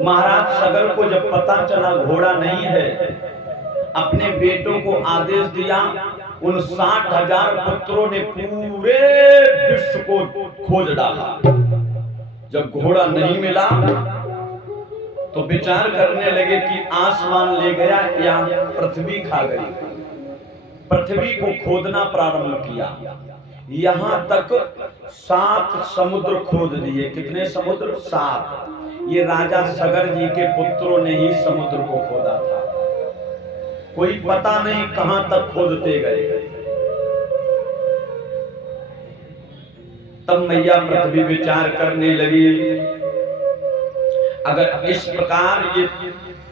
महाराज सगर को जब पता चला घोड़ा नहीं है, अपने बेटों को आदेश दिया, उन 60,000 पुत्रों ने पूरे विश्व को खोज डाला। जब घोड़ा नहीं मिला तो विचार करने लगे कि आसमान ले गया या पृथ्वी खा गई। पृथ्वी को खोदना प्रारंभ किया, यहां तक 7 समुद्र खोद दिए। कितने समुद्र? 7। ये राजा सगर जी के पुत्रों ने ही समुद्र को खोदा था। कोई पता नहीं कहां तक खोदते गए। तब मैया पृथ्वी विचार करने लगी, अगर इस प्रकार ये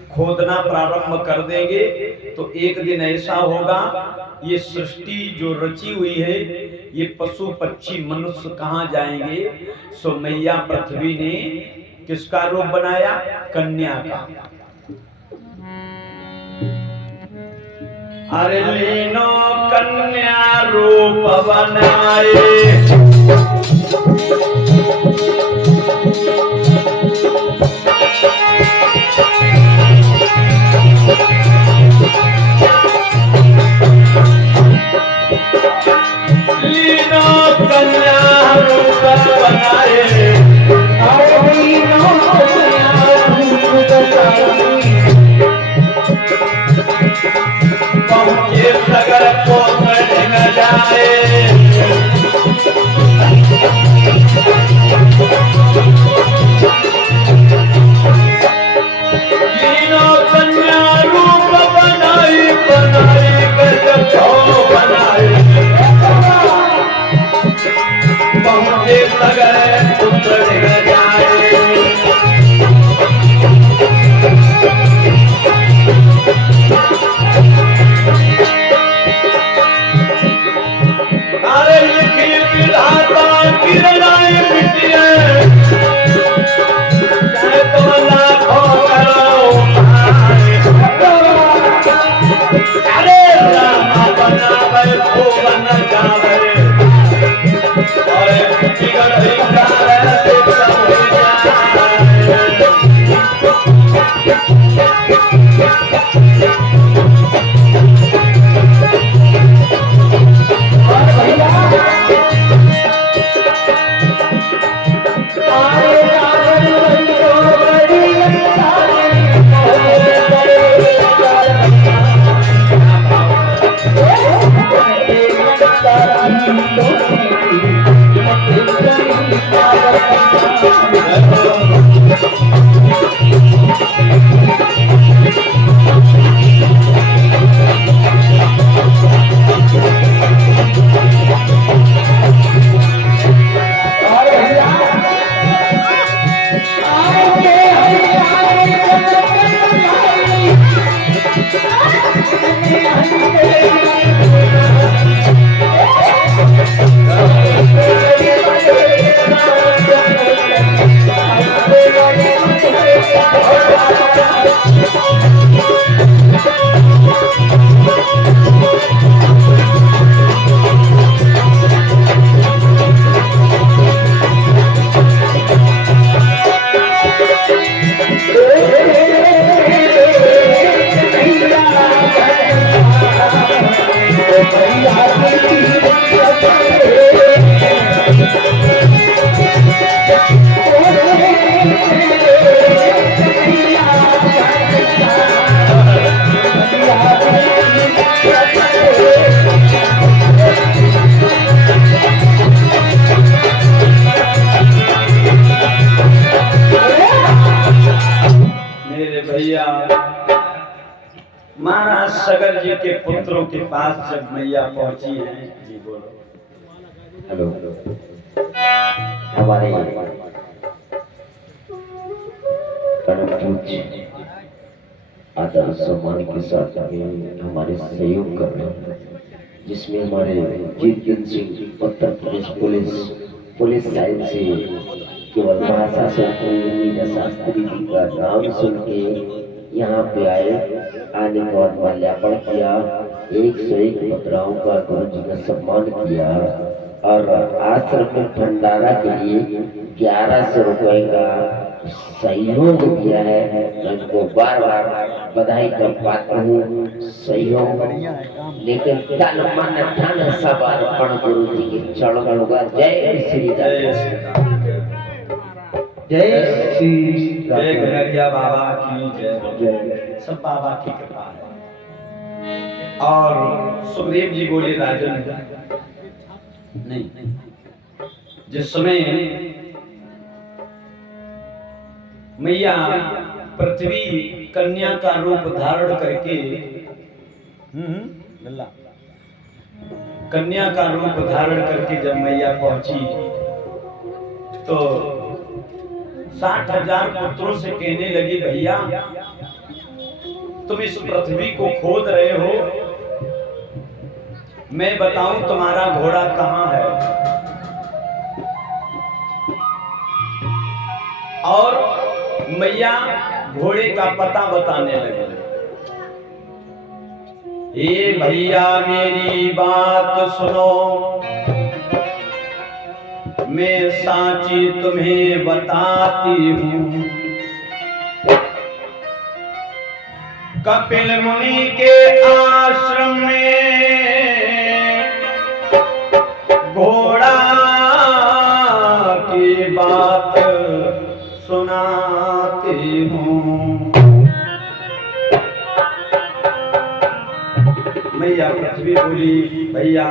खोदना प्रारंभ कर देंगे तो एक दिन ऐसा होगा, ये सृष्टि जो रची हुई है, ये पशु पक्षी मनुष्य कहां जाएंगे। सो मैया पृथ्वी ने किसका रूप बनाया? कन्या का। अरे लीनो कन्या रूप बनाए, महाराज सगर जी के पुत्रों के पास जब मैया पहुंची है, जी बोलो। हेलो, हमारे परम पूज्य आदर सम्मान के साथ हमारे सहयोग कर रहे हैं, जिसमें हमारे जीत सिंह उत्तर प्रदेश पुलिस लाइन से केवल महाशासन शास्त्री जी का नाम सुन के यहाँ पे आए, आने के बाद माल्यार्पण किया, 101 मुद्राओं का गुरु जी का सम्मान किया और आश्रम में भंडारा के लिए 1100 रुपए का सहयोग दिया है, मैं उनको बार बार बधाई का पात्र हूँ। सहयोग लेकिन तन मन धन सब अर्पण गुरु जी के चरणों का। जय श्री राम। जय श्री जय गनरिया बाबा की जय। सब बाबा की कृपा है। और सुखदेव जी बोले राजन नहीं, जिस समय मैया पृथ्वी कन्या का रूप धारण करके कन्या का रूप धारण करके जब मैया पहुंची तो 60,000 पुत्रों से कहने लगी, भैया तुम इस पृथ्वी को खोद रहे हो, मैं बताऊं तुम्हारा घोड़ा कहां है। और मैया घोड़े का पता बताने लगे। ये भैया मेरी बात सुनो, मैं साची तुम्हें बताती हूँ। कपिल मुनि के आश्रम में घोड़ा की बात सुनाती हूँ। मैया पृथ्वी बोली, भैया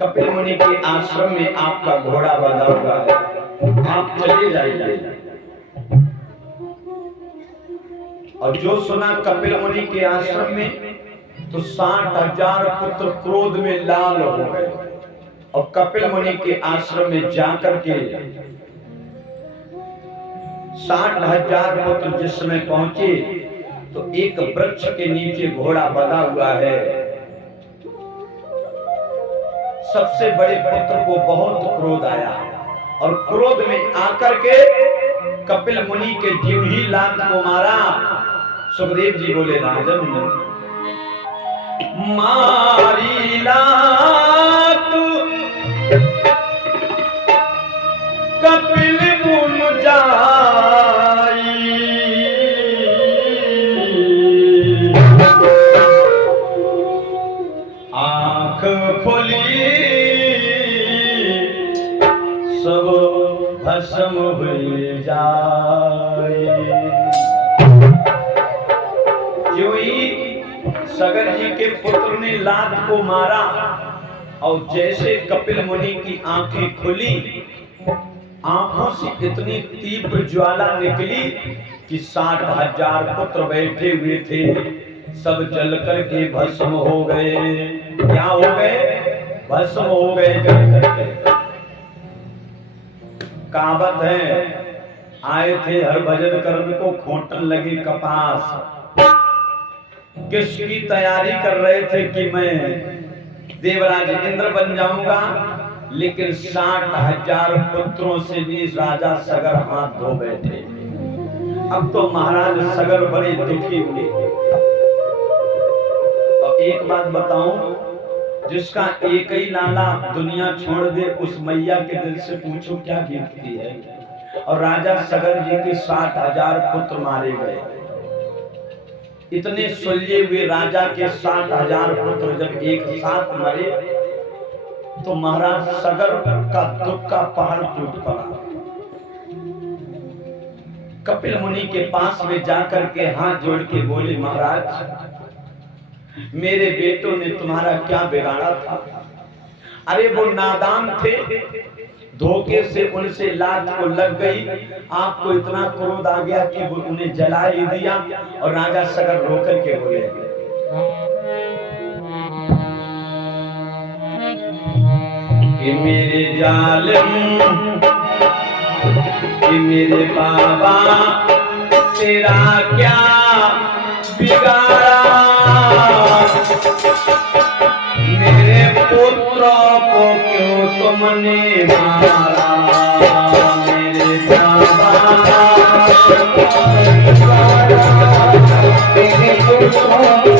कपिल मुनि के आश्रम में आपका घोड़ा बंधा हुआ है, आप चले जाइए। और जो सुना कपिल मुनि के आश्रम में तो 60,000 पुत्र क्रोध में लाल हो गए। और कपिल मुनि के आश्रम में जाकर के 60,000 पुत्र जिस समय पहुंचे तो एक वृक्ष के नीचे घोड़ा बंधा हुआ है। सबसे बड़े पुत्र को बहुत क्रोध आया और क्रोध में आकर के कपिल मुनि के जीव ही लात को मारा। सुखदेव जी बोले, राजन मारी लात कपिल मुन जाई, आंख खोली सब भस्म हुई जाए। जो ही सगर जी के पुत्र ने लात को मारा और जैसे कपिल मुनि की आंखें खुली, आंखों से इतनी तीव्र ज्वाला निकली कि 60,000 पुत्र बैठे हुए थे सब जल करके भस्म हो गए। क्या हो गए? भस्म हो गए जल करके। कहावत है, आए थे हर भजन कर्म को खोटन लगी कपास। किसकी तैयारी कर रहे थे कि मैं देवराज इंद्र बन जाऊंगा, लेकिन 60,000 पुत्रों से भी राजा सगर हाथ धो बैठे। अब तो महाराज सगर बड़े दुखी हुए। तो एक बात बताऊं, जिसका एक ही लाला दुनिया छोड़ दे उस मैया के दिल से पूछो क्या गिरती है। और राजा सगर जी के 60,000 पुत्र मारे गए। इतने सुलझे हुए राजा के 60,000 पुत्र जब एक साथ मरे तो महाराज सगर का दुख का पहाड़ टूट पड़ा। कपिल मुनि के पास में जाकर के हाथ जोड़ के बोले, महाराज मेरे बेटों ने तुम्हारा क्या बिगाड़ा था। अरे वो नादान थे, धोखे से उनसे लात को लग गई, आपको इतना क्रोध आ गया कि वो उन्हें जला ही दिया। और राजा सगर रोकर के बोले, कि मेरे जालिम, कि मेरे बाबा तेरा क्या बिगाड़ा, मेरे पुत्रों को क्यों तुमने मारा। मेरे बाबा मेरे पुत्रों को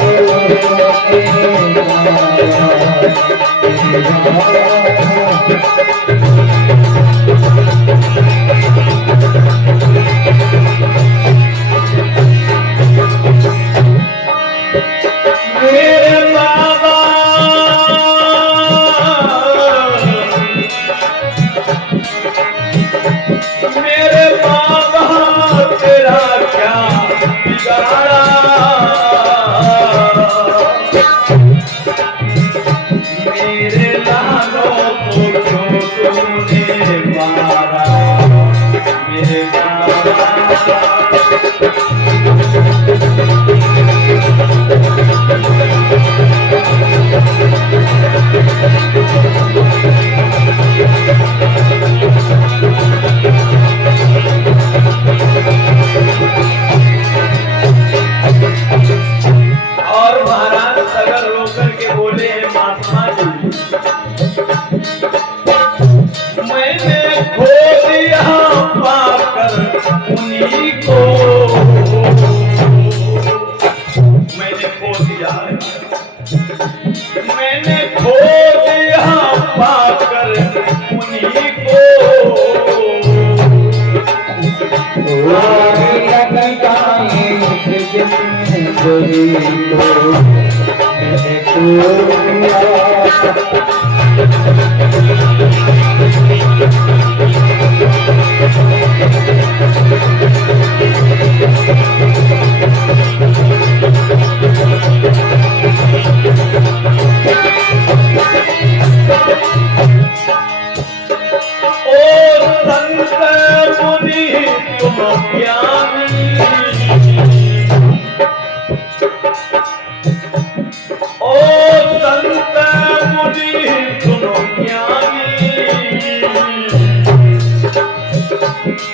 और महाराज सगर रोकर के बोले, महात्मा जी मैंने खो दिया पाकर उन्हीं को, मैंने खो दिया पाकर उन्हीं को,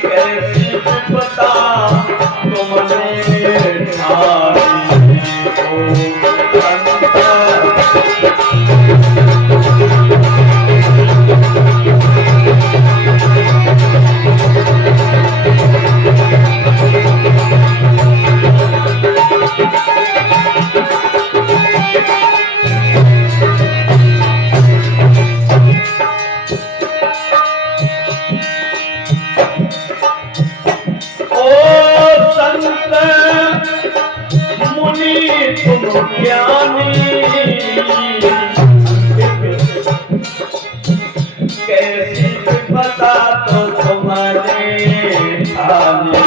कैसी बता तो तुम्हारे ठानी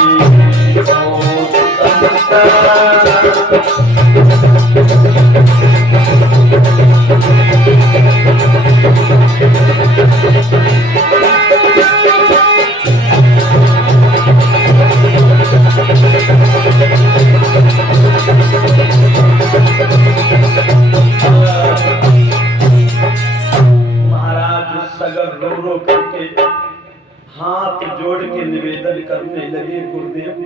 ओ हाथ जोड़ के निवेदन करने लगे, गुरुदेव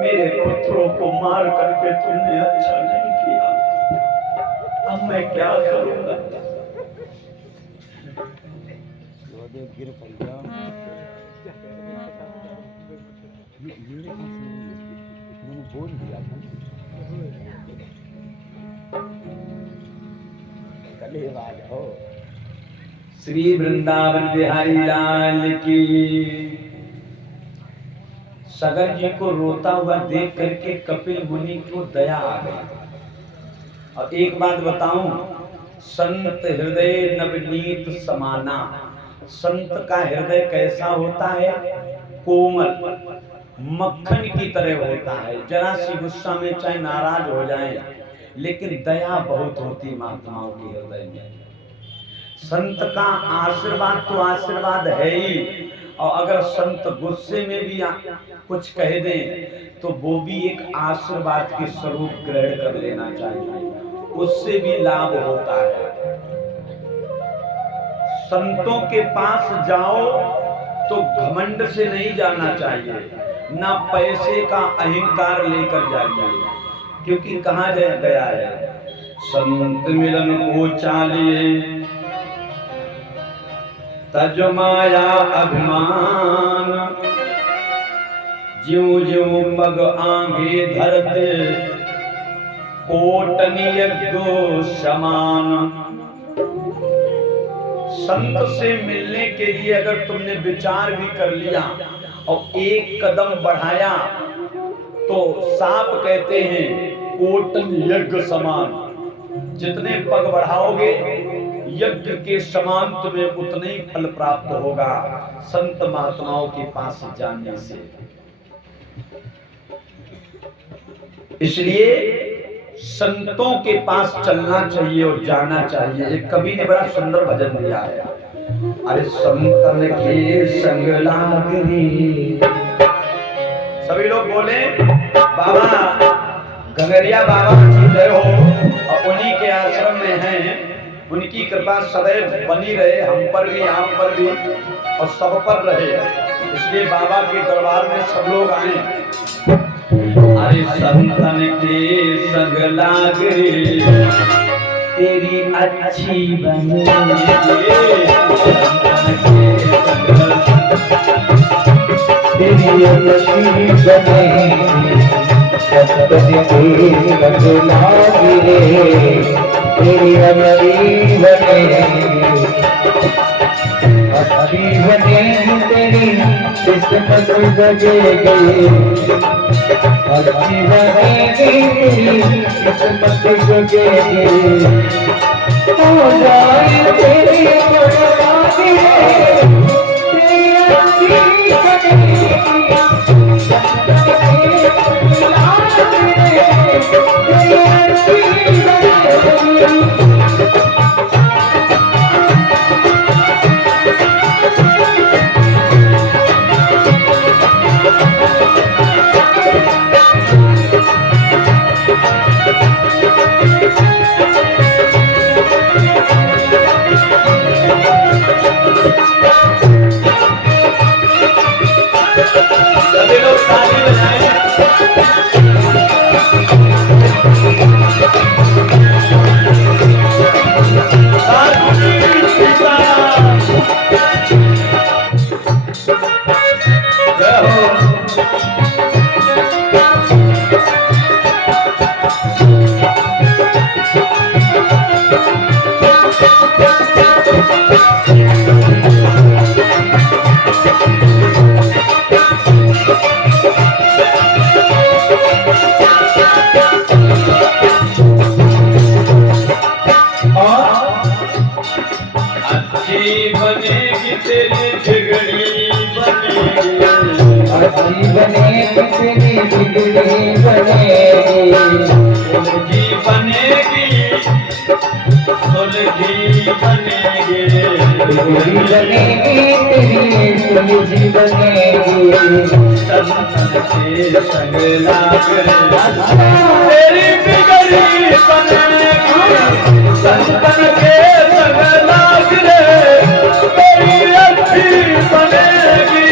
मेरे पुत्रों को मार करके तुमने अच्छा नहीं किया, अब मैं क्या करूंगा। श्री वृंदावन बिहारी लाल की। सगर जी को रोता हुआ देख करके कपिल मुनि को दया आ गई। और एक बात बताऊं, संत हृदय नवनीत समाना, संत का हृदय कैसा होता है? कोमल मक्खन की तरह होता है। जरा सी गुस्सा में चाहे नाराज हो जाए, लेकिन दया बहुत होती महात्माओं के हृदय में। संत का आशीर्वाद तो आशीर्वाद है ही, और अगर संत गुस्से में भी कुछ कह दें तो वो भी एक आशीर्वाद के स्वरूप ग्रहण कर लेना चाहिए, उससे भी लाभ होता है। संतों के पास जाओ तो घमंड से नहीं जाना चाहिए, ना पैसे का अहंकार लेकर जाइए, क्योंकि कहा गया है संत मिलन को चालिए तज माया अभिमान, ज्यों ज्यों पग आगे धरते कोटनि यज्ञ समान। संत से मिलने के लिए अगर तुमने विचार भी कर लिया और एक कदम बढ़ाया तो सांप कहते हैं कोटनि यज्ञ समान, जितने पग बढ़ाओगे यज्ञ के समान तुम्हें उतना ही फल प्राप्त होगा संत महात्माओं के पास जाने से। इसलिए संतों के पास चलना चाहिए और जाना चाहिए। एक कवि ने बड़ा सुंदर भजन दिया है, अरे संतन के संग लागरी सभी लोग बोले बाबा गगरिया बाबा की जय हो, और उन्हीं के आश्रम में हैं, उनकी कृपा सदैव बनी रहे, हम पर भी, आप पर भी और सब पर रहे। इसलिए बाबा के दरबार में सब लोग आए। अरे संतन के संग लागे तेरी अच्छी बने, तेरी अच्छी बने, सतन के संग लागे तेरी अच्छी बने, अच्छी बनेगी तेरी किस्मत जगेगी, अच्छी बनेगी तेरी किस्मत जगेगी, हो जाए तेरी बर्बादी, तेरी अच्छी बनेगी, तेरी अच्छी बनेगी। सभी लोग ताली बजाएं। जय हो। अच्छी बनेगी तेरी बिगड़ी बनेगी, अच्छी बनेगी तेरी बिगड़ी बनेगी, सुलझी बनेगी, सुलझी बनेगी, बिगड़ी बनेगी तेरी सुलझी बनेगी, संतन के संग लागे तेरी बिगड़ी बनेगी, संतन के संग लागे तेरी अच्छी बनेगी,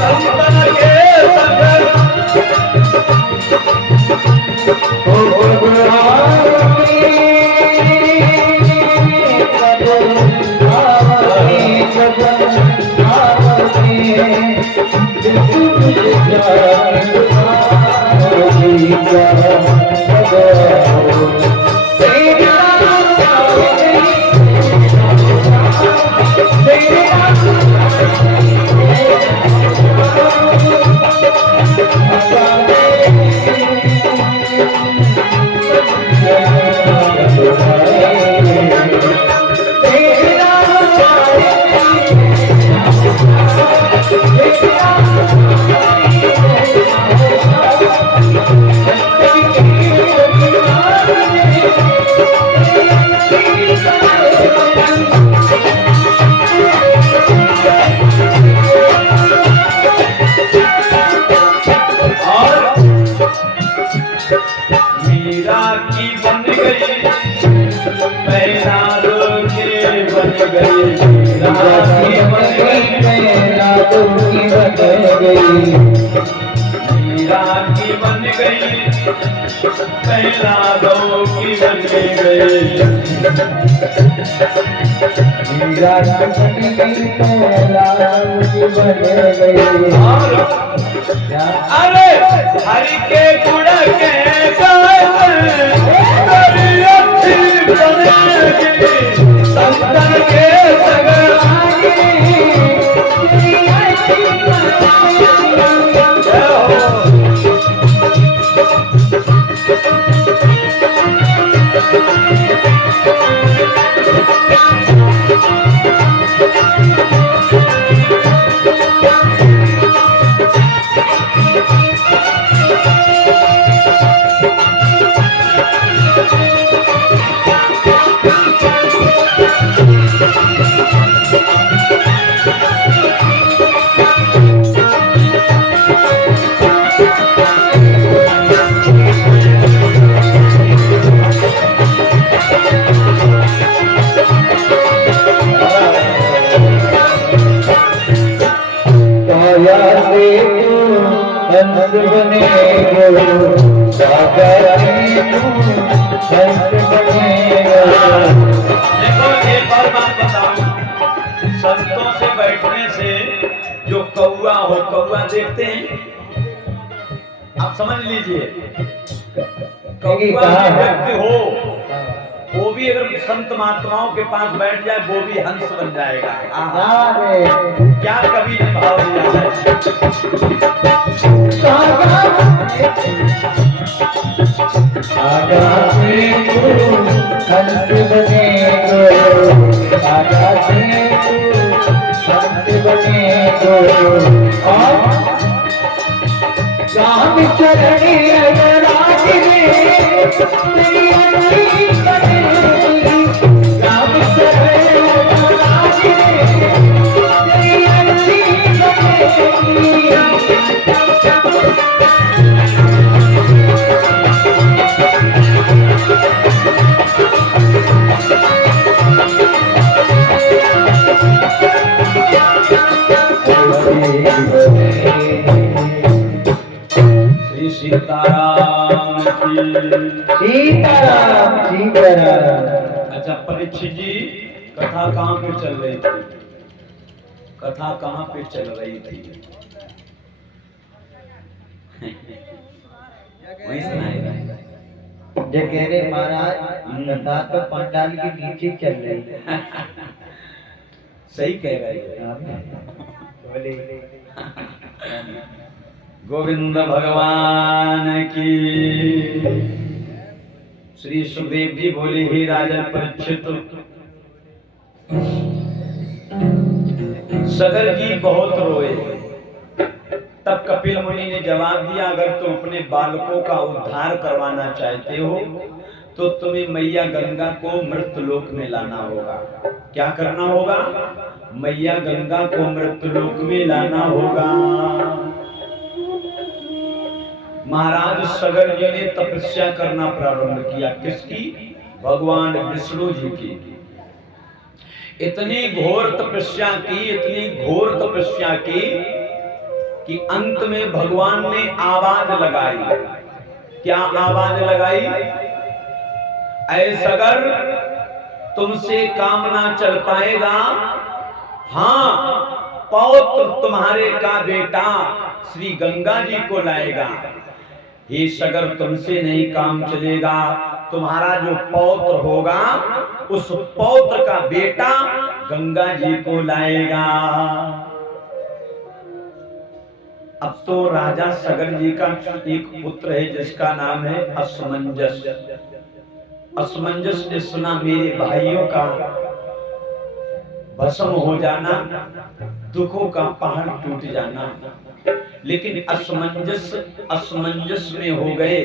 संतन के संग। मीरा की बन गई, पैरादो के बन गई, मीरा की बन गई, पैरादो की बन गई, मीरा की बन गई, पैरादो की बन गई, मीरा की बन गई, पैरादो की बन गई। अरे हरि के गुण के गायन तेरी अच्छी बनेगी, संतन के संग लागे तेरी अच्छी बनेगी। जय हो। बने सागर की तू संत बनेगा। देखो एक और बात बताऊं, संतों से बैठने से जो कौआ हो, कौआ देखते हैं, आप समझ लीजिए, कौआ भी व्यक्ति हो, वो भी अगर संत महात्माओं के पास बैठ जाए वो भी हंस बन जाएगा। क्या कवि ने भाव दिया है। संत बनेगो, संत बनेगो, राम चरणी राज रे तेरी अंगली बनेगी, राम चरणी राज रे तेरी अंगली बनेगी। श्री सीताराम की। सीताराम सीताराम। अच्छा परीक्षित जी, कथा कहाँ पे चल रही थी? कथा कहाँ पे चल रही थी? वही सुनाएगा। जो कह रहे महाराज कथा तो पंडाल के नीचे चल रही है। सही कह रहे हैं। गोविंद भगवान की। श्री सुखदेव जी बोले, ही राजन परीक्षित, सगर जी बहुत रोए। तब कपिल मुनि ने जवाब दिया, अगर तुम अपने बालकों का उद्धार करवाना चाहते हो तो तुम्हें मैया गंगा को मृतलोक में लाना होगा। क्या करना होगा? मैया गंगा को मृतलोक में लाना होगा। महाराज सगर जी ने तपस्या करना प्रारंभ किया। किसकी? भगवान विष्णु जी की। इतनी घोर तपस्या की, इतनी घोर तपस्या की कि अंत में भगवान ने आवाज लगाई। क्या आवाज लगाई? ऐ सगर, तुमसे काम ना चल पाएगा। हाँ, पौत्र तुम्हारे का बेटा श्री गंगा जी को लाएगा। हे सगर, तुमसे नहीं काम चलेगा। तुम्हारा जो पौत्र होगा उस पौत्र का बेटा गंगा जी को लाएगा। अब तो राजा सगर जी का एक पुत्र है जिसका नाम है असमंजस। असमंजस ने सुना मेरे भाइयों का भस्म हो जाना, दुखों का पहाड़ टूट जाना, लेकिन असमंजस में हो गए।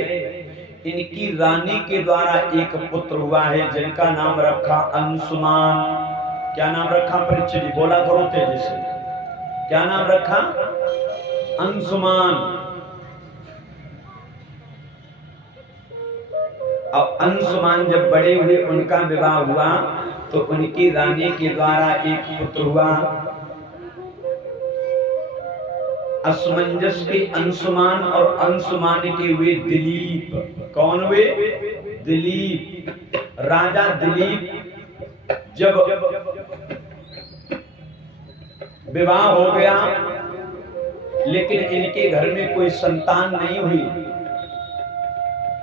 इनकी रानी के द्वारा एक पुत्र हुआ है जिनका नाम रखा अंशुमान। क्या नाम रखा परीक्षित जी? बोला करो तेजी से। क्या नाम रखा? अंशुमान। अब अंशुमान जब बड़े हुए, उनका विवाह हुआ तो उनकी रानी के द्वारा एक पुत्र हुआ। असमंजस के अंशुमान और अंशुमान के हुए दिलीप। कौन हुए? दिलीप। राजा दिलीप जब विवाह हो गया लेकिन इनके घर में कोई संतान नहीं हुई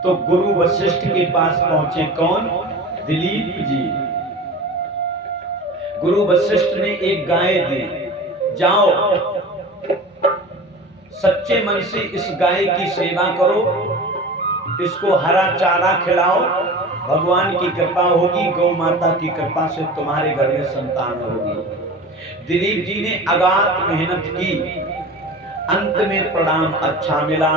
तो गुरु वशिष्ठ के पास पहुंचे। कौन? दिलीप जी। गुरु वशिष्ठ ने एक गाय दी, जाओ सच्चे मन से इस गाय की सेवा करो, इसको हरा चारा खिलाओ, भगवान की कृपा होगी, गौ माता की कृपा से तुम्हारे घर में संतान होगी। दिलीप जी ने अगाध मेहनत की, अंत में परिणाम अच्छा मिला।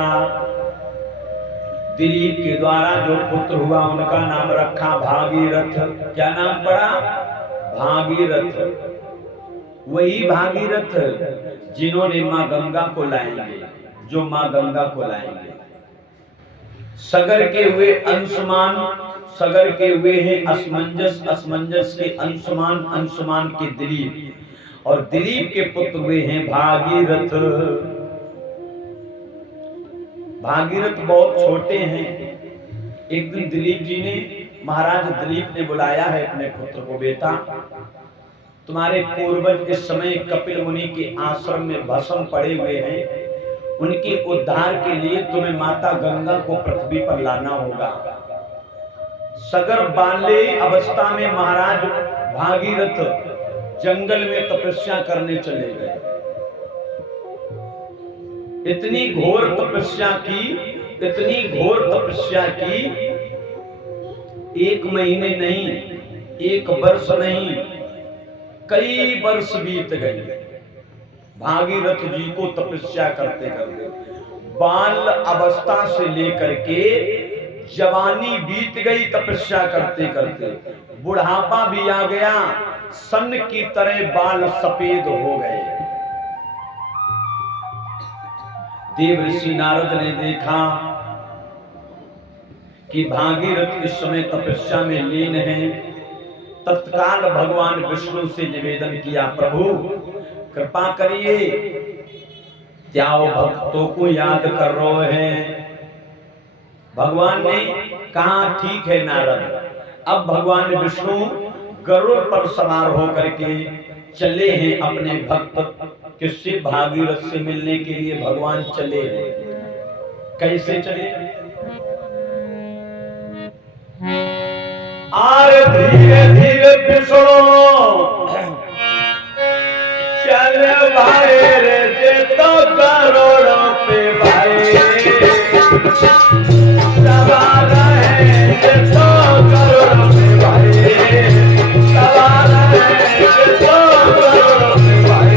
दिलीप के द्वारा जो पुत्र हुआ उनका नाम रखा भागीरथ। क्या नाम पड़ा? भागीरथ। वही भागीरथ जिन्होंने मां गंगा को लाएंगे, जो मां गंगा को लाएंगे। सगर के हुए अंशुमान, सगर के हुए हैं असमंजस, असमंजस के अंशुमान, अंशुमान के दिलीप, और दिलीप के पुत्र हुए हैं भागीरथ। भागीरथ बहुत छोटे हैं। एक दिन दिलीप जी ने, महाराज दिलीप ने बुलाया है अपने पुत्र को, बेटा तुम्हारे पूर्वज इस समय कपिल मुनि के आश्रम में भस्म पड़े हुए हैं, उनके उद्धार के लिए तुम्हें माता गंगा को पृथ्वी पर लाना होगा। सगर बाल्य अवस्था में महाराज भागीरथ जंगल में तपस्या करने चले गए। इतनी घोर तपस्या की, इतनी घोर तपस्या की, 1 महीने नहीं, 1 वर्ष नहीं, कई वर्ष बीत गए भागीरथ जी को तपस्या करते करते। बाल अवस्था से लेकर के जवानी बीत गई तपस्या करते करते, बुढ़ापा भी आ गया, सन की तरह बाल सफेद हो गए। देव ऋषि नारद ने देखा कि भागीरथ इस समय तपस्या में लीन है। तत्काल भगवान विष्णु से निवेदन किया, प्रभु कृपा करिए, क्या वो भक्तों को याद कर रहे हैं? भगवान ने कहा ठीक है नारद। अब भगवान विष्णु गरुड़ पर सवार होकर के चले हैं अपने भक्त किससे, भागीरथ से मिलने के लिए भगवान चले हैं। कैसे चले? आरे धीरे धीरे विष्णु चले भाई रे, जे तो करोड़ों पे भाई सवार है, जे तो करोड़ों पे भाई सवार है, जे तो करोड़ों पे भाई।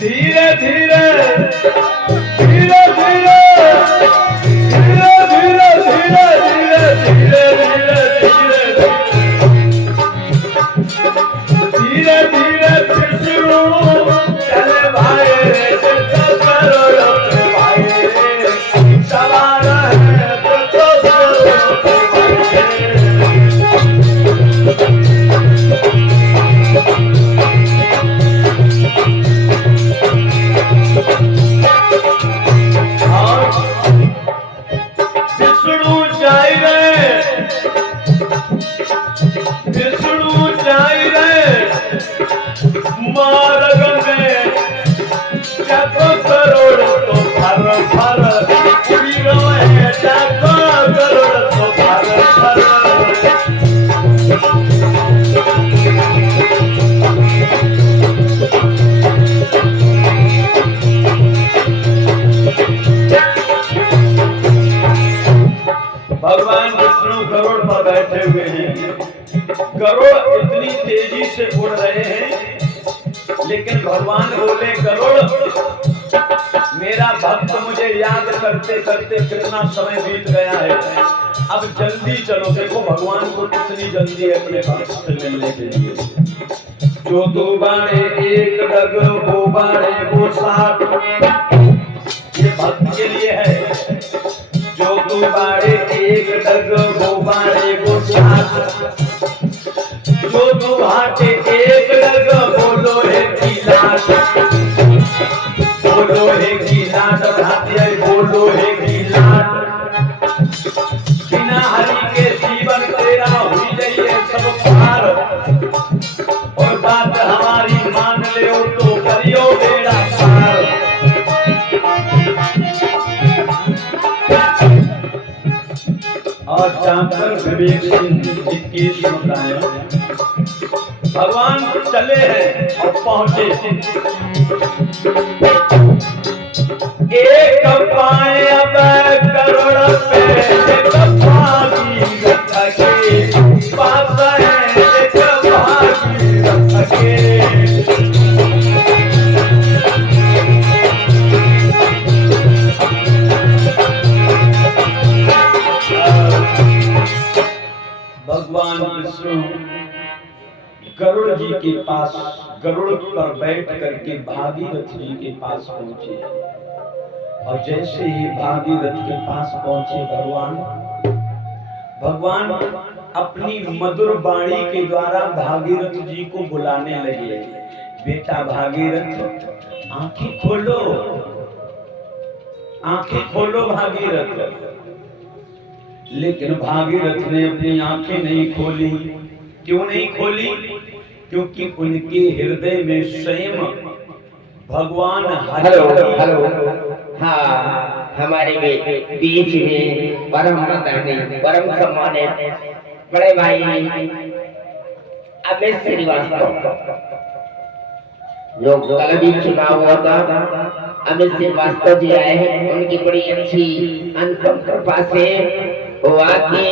धीरे धीरे धीरे धीरे धीरे धीरे विष्णु चले भाई रे, तो करोड़ों पे भाई सवार है, तो करोड़ों पे भाई। विष्णु जाई रे, विष्णु जाई रे मार्ग में, जाको करोड़ तो भर भर उड़ी रोए, जाको करोड़ तो भर भर। भगवान विष्णु गरुड़ पर बैठे हुए हैं। गरुड़ इतनी तेजी से उड़ रहे हैं, लेकिन भगवान बोले गरुड़ मेरा भक्त मुझे याद करते करते कितना समय बीत गया है, अब जल्दी चलो। देखो भगवान को कितनी जल्दी है अपने भक्त से मिलने के लिए। जो 2 बाड़े 1 डग, वो बाड़े वो 7, ये भक्त के लिए है। जो 2 बाड़े 1 डग, वो बाड़े वो 7, जो 2 हाथे 1 डग, वो लोहे की लाट, वो लोहे की लाट, हाथे वो लोहे की लाट। बिना हरि के जीवन तेरा हुई जाइए सब पार, और बात हमारी मान ले तो करियो बेड़ा पार। और चांकर विवेक सिंह 21 बताए, भगवान चले हैं और पहुंचे। एक पाए अब करोड़ पे, एक भागीरथ के पास है, एक भागीरथ के। भगवान विष्णु गरुड़ जी के पास, गरुड़ पर बैठ करके भागीरथ जी के पास पहुंचे। और जैसे ही भागीरथ के पास पहुंचे भगवान अपनी मधुर वाणी के द्वारा भागीरथ जी को बुलाने लगे। बेटा भागीरथ, आंखें खोलो, आंखें खोलो भागीरथ। लेकिन भागीरथ ने अपनी आंखें नहीं खोली। क्यों नहीं खोली? क्योंकि उनके हृदय में स्वयं भगवान हेलो हेलो, हाँ हमारे बीच में परम आदरणीय परम सम्मानित बड़े भाई अमित श्रीवास्तव, जो कल भी चुनाव हुआ था, अमित श्रीवास्तव जी आए हैं। उनकी बड़ी अच्छी अनुपम कृपा से वो आके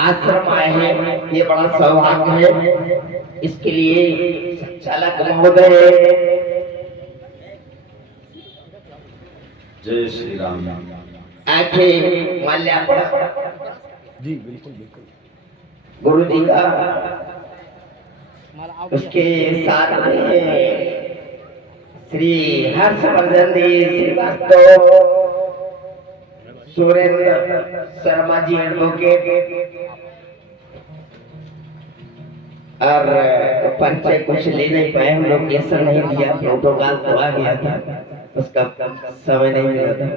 आश्रम आए हैं। ये बड़ा सौभाग्य है, इसके लिए संचालक महोदय जय श्री राम आके माल्यार्पण जी बिल्कुल बिल्कुल गुरु जी का, उसके साथ में श्री हर्षवर्धन जी श्रीवास्तव, सुरेंद्र शर्मा जी एडवोकेट, और परिचय कुछ ले नहीं पाए हम लोग, लोकेशन नहीं दिया, प्रोटोकॉल तो आ गया था, उसका समय नहीं मिला था।